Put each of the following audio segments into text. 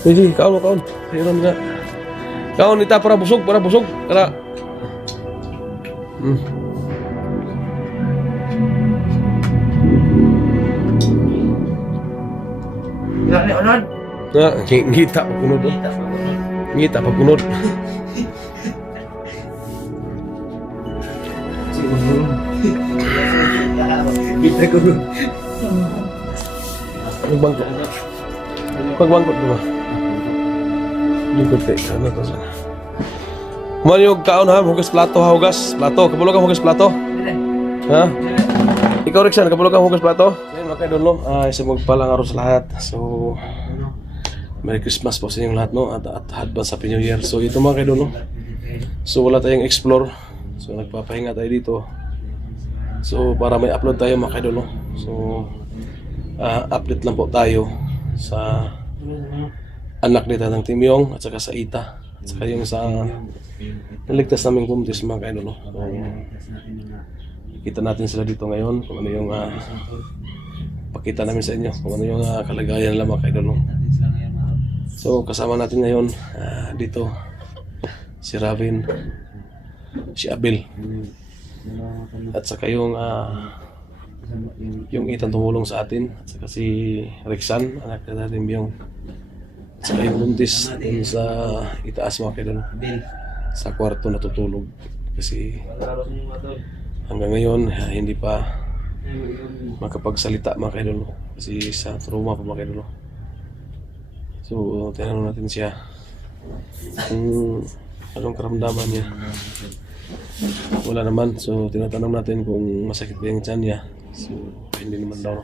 Sige, kaon. Ayun na. Kaon ita para busog. Kara. Ni Onod. Ngita pa kunod. Ngita pa kunod. Kita ko. Pagbangkot ba? Lingkod tayo. Ano to sana? Kumano yung kaon ha? Hugas plato. Kabulog ka hugas plato? Ha? Ikaw Rexan, kabulog ka hugas plato? Ayun mga kaidolo. Isa magpalang araw sa lahat. So, Merry Christmas po sa inyong lahat, no? At advance Happy New Year. So, ito mga kaidolo. So, wala tayong explore. So, nagpapahinga tayo dito. So, para may upload tayo mga kaidolo. So, update lang po tayo sa anak ni Tatang Timyong at saka sa Ita at saka yung sa naligtas naming kumtis mga kaidolo. So, kita natin sila dito ngayon kung ano yung pakita namin sa inyo kung ano yung kalagayan nila mga kaidolo. So kasama natin ngayon dito si Ravin, si Abel at saka yung Itang tumulong sa atin at saka si Rexan, anak na natin yung at saka yung buntis dun sa itaas mga kaidolo sa kwarto natutulog kasi hanggang ngayon hindi pa makapagsalita mga kaidolo kasi sa trauma pa mga kaidolo. So tinanong natin siya kung anong karamdaman niya. Wala naman. So tinatanong natin kung masakit ba yung tiyan niya. So hindi naman daw.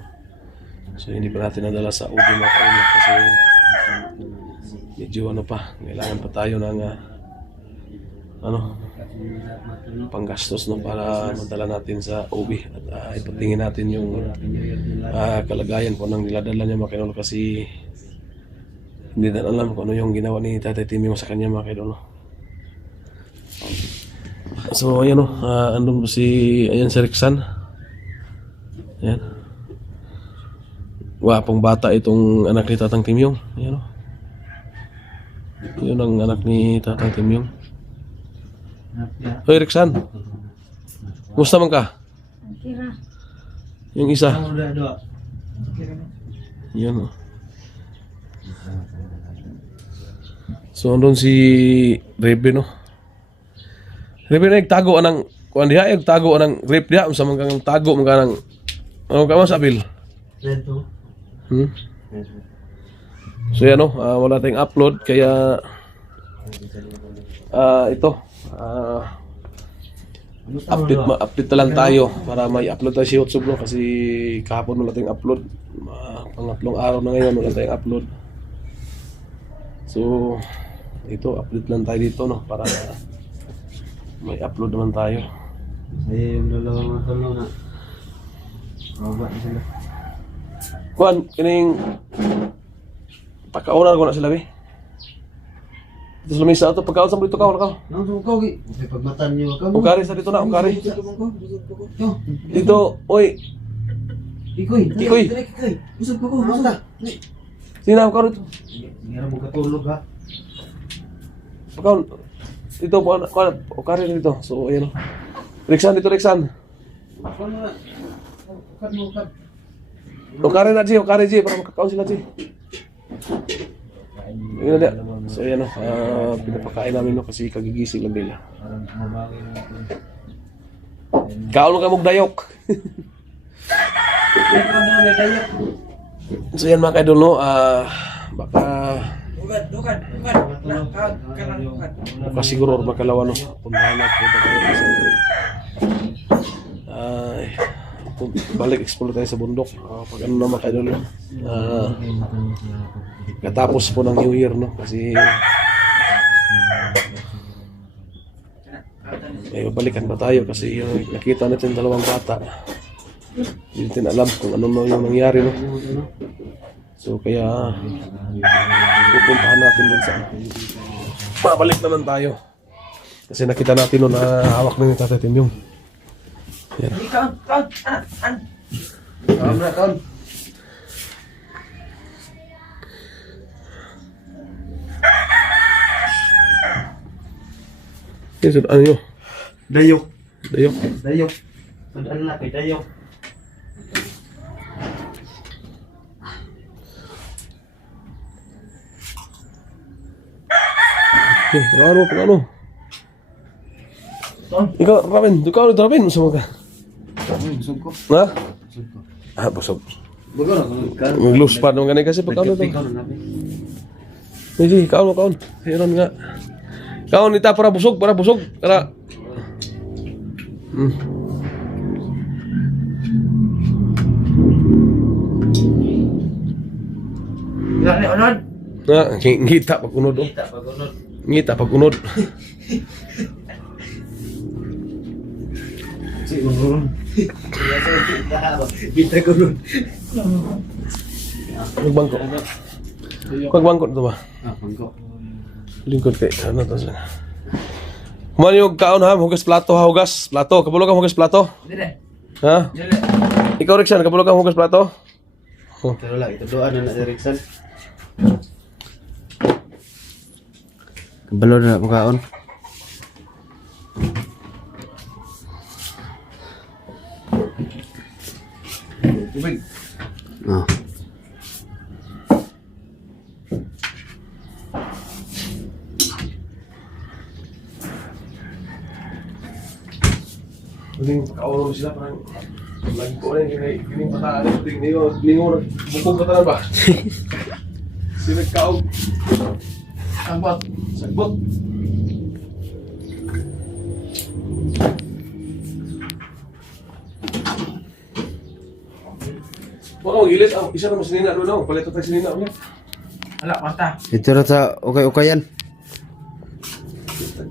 So hindi pa natin nadala sa UD mga kaidolo kasi medyo kailangan pa tayo ng panggastos para madala natin sa OB at ipatingin natin yung kalagayan po ng niladala niya mga kaidolo kasi hindi na alam kung ano yung ginawa ni Tatay Timyong sa kanya mga kaidolo. So ayan andun po si Rexan. Ayan. Wapong bata itong anak ni Tatang Timyong. Ayan yun ang anak ni Tatang Timyong. Hoy Rexan, kumusta man ka? Yung isa. Yan So andun si Rebe no. Rebe na nagtago anang kuan diha nagtago anang rape diha unsa man kang tago man kanang ano ka man sabil? So yan wala tayong upload kaya ito update na lang tayo para may upload tayo sa YouTube no kasi kahapon wala tayong upload. Pangatlong araw na ngayon wala tayong upload. So ito update lang tayo dito no para may upload naman tayo. Yung dalawang tulong na. Robot sila. Kuan kining pagkaunan ko na sila be. Dito sa mesa ito pagkaon sa dito ka wala ka. Nang ko gi. Pagmatan niyo ka. Ukari sa dito na ukari. Dito oy. Ikoy. Usap ko. Basta. Sino ka rito? Ngira mo katulog ha. Pagkaon dito kuan ukari dito. So ayan. Rexan dito Rexan. Ano na? Ukad. Ukari na Ji para makakaon sila Ji. Yun na. So ayan pinapakain namin no kasi kagigising lang nila. Kaon ka mong dayok. So yan mga kaidol no, baka Dukad. baka siguro makalawa no, puntahan natin balik explore tayo sa bundok pag ano na mga kaidol no. Katapos po ng New Year no kasi may babalikan pa tayo kasi yung nakita natin dalawang bata hindi natin alam kung ano yung nangyari no. So kaya pupuntahan natin dun sa babalik naman tayo kasi nakita natin no na hawak na yung Tatay Timyong. Yan. Ano nyo? Dayok. Dayok. Dayok. Padaan na kay Dayok. Pagano? Ikaw, Ramin, masama ka. Busog ko. Ha? Busog ko. Ah, busog. Bago na. Mag-loose pa naman ganun kasi pagkano to. Hindi, kaon. Sayron nga. Kaon, ita para busog. Para. Ilan ni unod? Nga, ngita pag unod. Oh. Kita pag unod. Ngita pag unod. Si unod. Kita ko unod. Magbangko ito ba? Bangko. Lingkod kay, ano to sa... Kuman yung kaon ha, hugas plato. Kabulog kang hugas plato. Dire. Ha? Dire. Ikaw, Rexan, kabulog kang hugas plato. Pero lang, ito doon na Erickson. Kabalo na pagkaon. Tubig. Ah. Muling kaon sila parang lagi ko rin kining pataan ting ningo bukog katanan ba? Sila kaon. Sagbot. Wala mo gilit ang isa na mas sinina doon, palit tayo sinina ulit. Ala, mata. Ito na sa okay-okayan.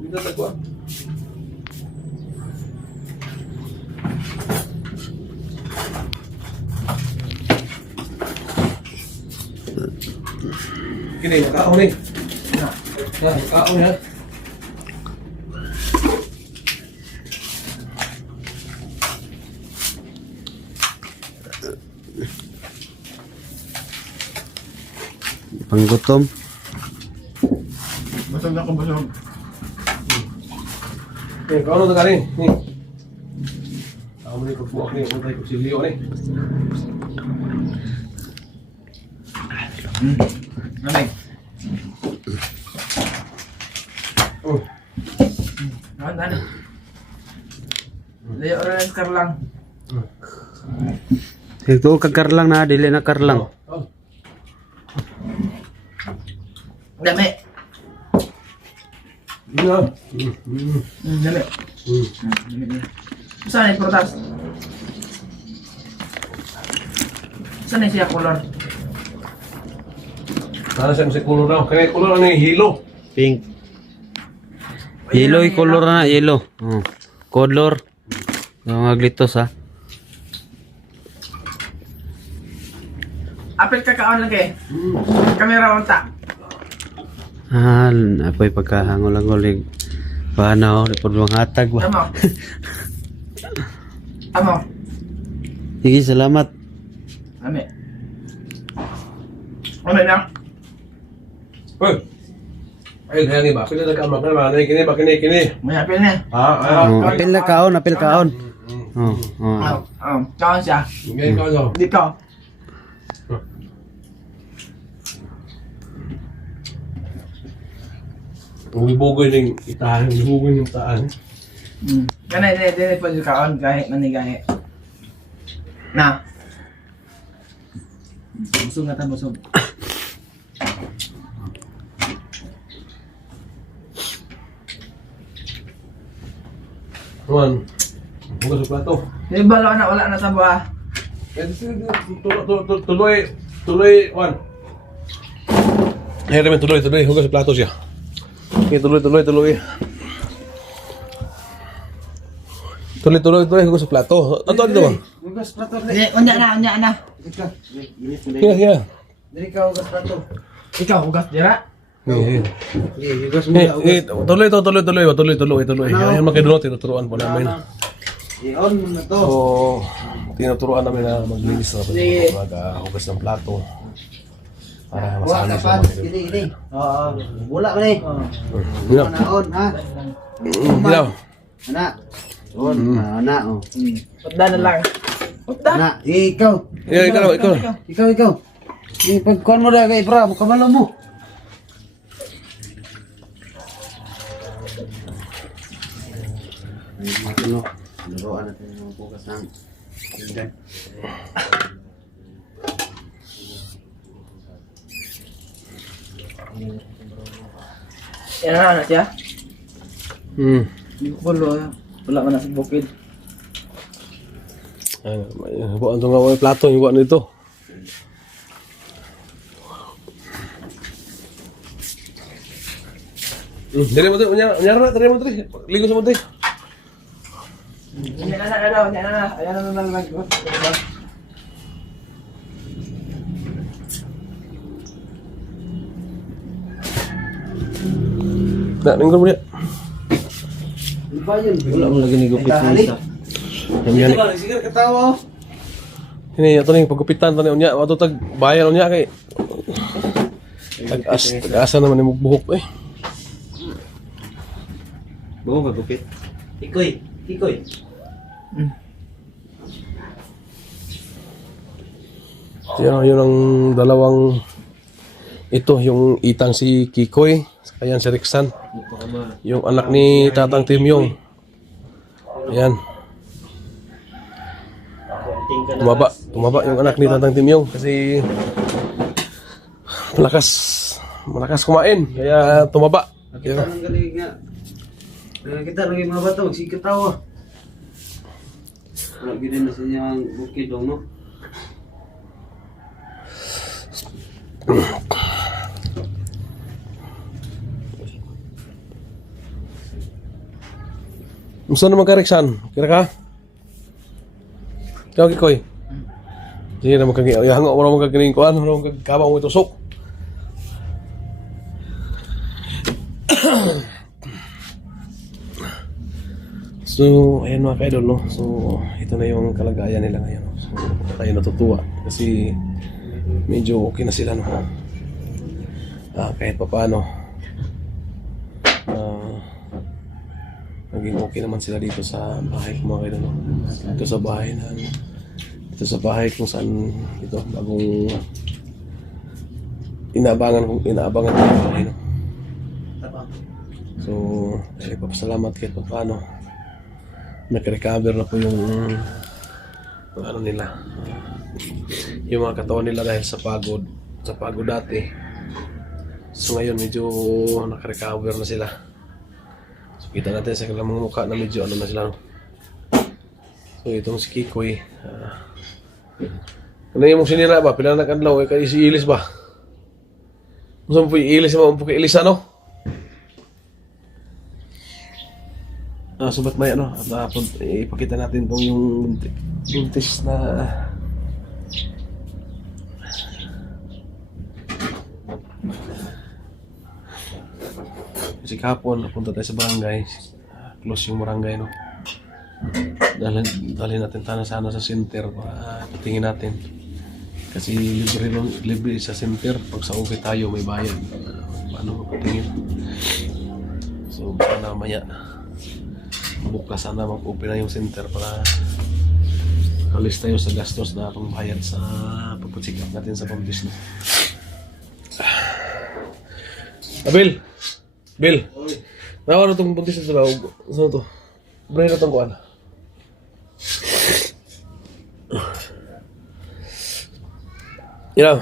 Dito tagwa. Kini nakaon ni. Nakaon ya. Panggutom. Basag na akong basag. Eh, kau nak kali ni. Kamu ni pagbuak ni, untay ko si Leo ni. Nanay. Oh, Ano? Layo oras karlang. Ito kakarlang na, dili na karlang. oh. Dami. Ina. Dami. Saan yung protas? Saan yung siya kolor? Sana siya masih kulor daw. Kaya kulor ni hilo. Pink. Yellow color na, yellow. Oh. Color. Yung aglitos ha. Apel ka kaon lagi. Kamera unta. Ah, apoy pagkahangol-angol. Paano, report mga hatag ba? Amo. Sige, salamat. Dami. Ano na? Eh. Ay, kaya ni ba? Pila na kamak na ba? Kini ba? Kini. May apel na. Oh, apil na kaon, apil kaon. Oh, oh. Kaon siya. Ngayon ka daw. Hindi ka. Umibugoy ng itahan. Umibugoy ng itahan. Ganay, hindi po yung kaon. Gahe, manigahe. Na. Busog na ta, busog. Tuan. Hugas sa plato. Yung balo na, wala na sa buha. Tuloy, Juan. Ay, Remen, tuloy. Hugas sa plato siya. Okay, tuloy. Tuloy, hugas sa plato. Ano dito ba? Hugas plato. Unya na. Hiya. Dili ka hugas plato. Ikaw, hugas dira. Hugas Tuloy. Ayan, makidunot, tinuturuan po namin. I-on mo na to. So, tinuturuan namin na maglinis na Sige. maghugas ng plato. Para Wala masali ka sa pa, mga gini. Oo, wala man eh. Yun. Naon ha. Ginaw. Anak. Anak, oh. Pagda na lang. Pagda. Anak, ikaw. Ikaw. Pagkuhan mo na kay Ibra, kabalo mo. Ano? Laruan natin yung bukas ng pinggan. Yan na siya. Hmm. Wala man na sa bukid. Buwan ito nga may plato, yung buwan nito. Dari mo ito, unyara na, dari mo ito. Ligo sa mo ito. Yan na. Ayan na lang. Na, lingkod mo niya. Ano ba yun? Wala mo lagi nigupit sa isa. Yan, Sige, katawa. Ini ito na yung pagkupitan ito niya. Wato tag bayan niya kay tag-asa naman yung buhok eh. Bago magupit. Ikoy. Yun ang dalawang ito, yung itang si Kikoy, ayan si Rexan. Yung anak ni Tatang Timyong. Ayan. Tumaba yung anak ni Tatang Timyong kasi malakas kumain kaya tumaba. Kita lang galing nga. Kita lagi mga bata, magsikit tawa. Wala gini na sa niyang bukid dong, no? Musta naman ka, Rexan? Kira ka? Ikaw, Kikoy? Sige naman kang ihango mo naman kang kuhan, mo naman kang kabang mo itusok. So, ayan mga ka-idol, no? So, ito na yung kalagayan nila ngayon. No? So, tayo natutuwa kasi medyo okay na sila, no? Kahit pa paano, naging okay naman sila dito sa bahay ko mga ka-idol, no? Dito sa bahay kung saan ito, bagong inaabangan ko yung bahay, no? So, papasalamat kahit pa paano. Nag-recover na po yung ano nila, yung mga katawan nila dahil sa pagod dati. So ngayon medyo naka-recover na sila. So kita natin sa kanilang mga mukha na medyo ano na sila, no? So itong si Kikoy, ano yung sinira ba? Pila na kanlaw, kaya si Ilis ba? Gusto mo po i-ilis mo po kay Ilis, ano? Subat may ano, at ipakita natin itong yung buntis na kasi kahapon napunta tayo sa barangay, close yung barangay, no? Dalhin natin sana sa center para patingin natin kasi libre sa center. Pag sa okay tayo may bayad, paano patingin. So baka na maya bukas sana mag-open na yung center para alis tayo sa gastos na pangbayad sa pagpacheck up natin sa pambis, no? Bill! Nawa na itong buntis na ito. Saan ito? Bray na itong kuhan. Ilaw.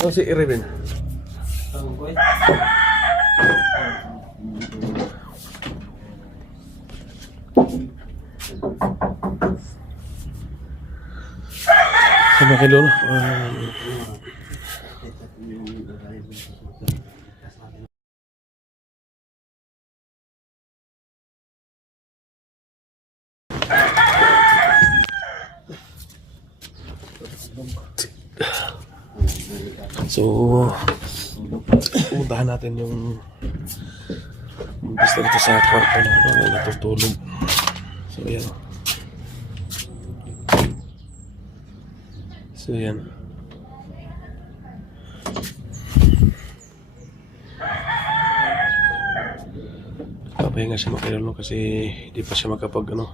Ano si Irene? Sama kayo doon. So, puntahan natin yung basta dito sa kwarto na natutulog. So, ayan. So, ayan. nagpapahinga siya mga idol, no? Kasi hindi pa siya makapag ano.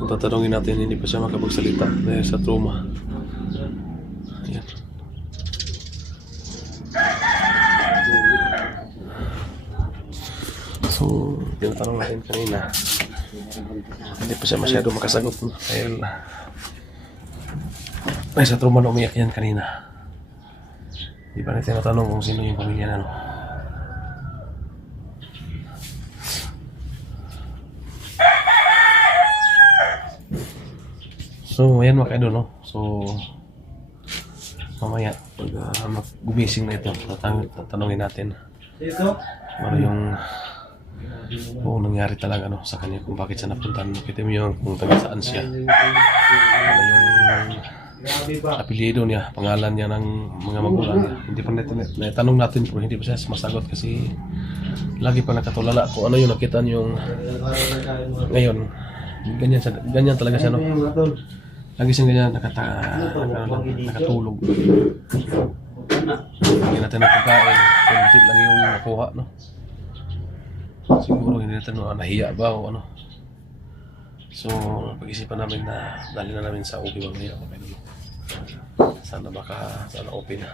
Kung tatanungin natin, hindi pa siya makapagsalita dahil sa trauma. Ayan. So, tinatanong natin kanina, hindi pa siya masyado makasagot, no? Dahil ay sa trauma na umiyak yan kanina. Hindi pa natin natanong kung sino yung pamilya na, no? So, ayan mga idol, no? So, mamaya, pag gumising na ito, tatanungin natin ano yung buong nangyari talaga, no, sa kanya, kung bakit siya napuntahan. Kita mo yung kung taga saan siya, ano yung apelyido niya, pangalan niya ng mga magulang niya. Hindi pa natanong natin, pero hindi pa siya masagot kasi lagi pa nakatulala kung ano yung nakita niyo ngayon. Ganyan talaga siya, no? Lagi siyang ganyan nakatulog. Hindi natin napagkain, kunti lang yung nakuha, no? Siguro hindi natin nahiya ba o ano. So, pag-isipan namin na dali na namin sa OP mamaya. Sana OP na.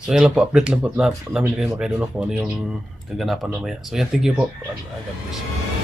So, yan lang po, update lang po namin kayo mga idol kung ano yung kaganapan mamaya. So, yan, thank you po. God bless you.